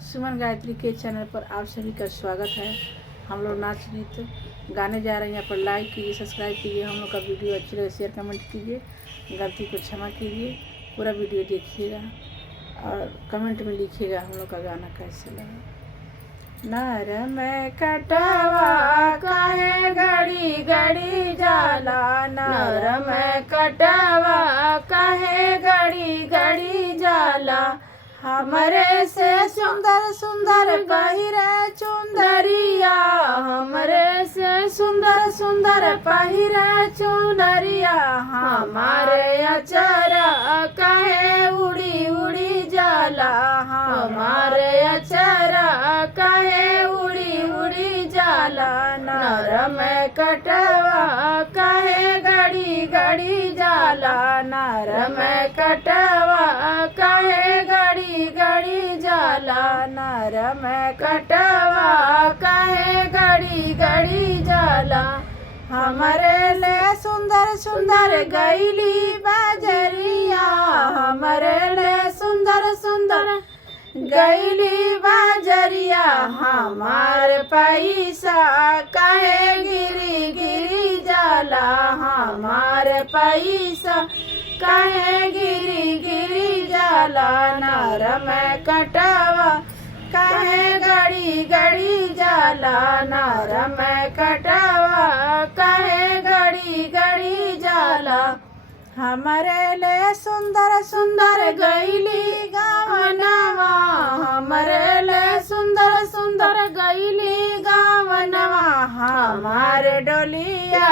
सुमन गायत्री के चैनल पर आप सभी का स्वागत है। हम लोग नाच नृत्य गाने जा रहे हैं। यहाँ पर लाइक कीजिए, सब्सक्राइब कीजिए। हम लोग का वीडियो अच्छी लगे शेयर कमेंट कीजिए। गलती को क्षमा कीजिए। पूरा वीडियो देखिएगा और कमेंट में लिखिएगा हम लोग का गाना कैसे लगा। नर में कटवा काहे घड़ी घड़ी जाला, नर में कटवा काहे घड़ी घड़ी जाला। हमरे से सुंदर सुंदर पहिरे चुंदरिया, हमरे से सुंदर सुंदर पहिरे चुनरिया। हमारे अचरा काहे उड़ी उड़ी जाला, हमारे अचरा काहे उड़ी उड़ी जाला। नर में कटवा काहे घड़ी घड़ी जाला, नर में कटवा काहे घड़ी घड़ी जाला। नर में कटवा काहे घड़ी घड़ी जाला। हमारे ले सुंदर सुंदर गईली बाजरिया, हमारे ले सुंदर सुंदर गईली बाजरिया। हमारे पैसा काहे गिरी गिरी जाला, हमारे पैसा काहे गिरी गिरी जाला। नर में कटवा काहे घड़ी घड़ी जाला, नर में कटवा काहे घड़ी घड़ी जाला। हमारे ले सुंदर सुंदर गईली गावनवा, हमारे ले सुंदर सुंदर गईली गावनवा। हमारे डोलिया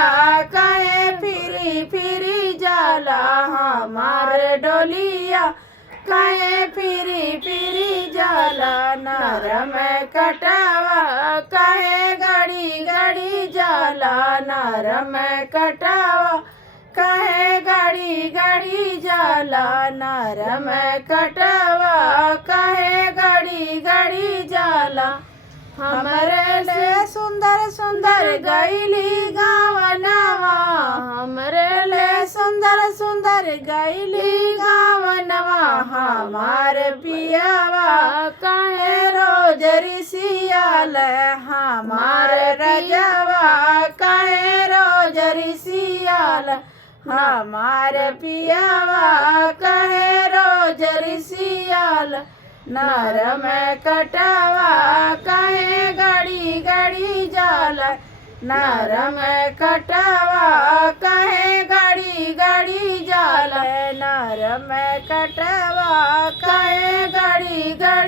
काहे फिरी फिरी जाला, हमारे डोलिया काहे फिरी फिरी जाला। नर में कटवा काहे घड़ी घड़ी जाला, नर में कटवा काहे घड़ी घड़ी जाला। नर में कटवा काहे घड़ी घड़ी जाला। हमरे ले सुंदर सुंदर गईली गावनवा, हमरे ले सुंदर सुंदर गईली गावनवा। हमारे पियावा काहे रोज रिसियाल, हमारे रजवा काहे रोज रिसियाल। हमारे पियावा काहे रोज रिसियाल। नर में कटवा काहे घड़ी घड़ी जाला, नर में कटवा काहे घड़ी घड़ी जाला। नर में कटवा काहे घड़ी घड़ी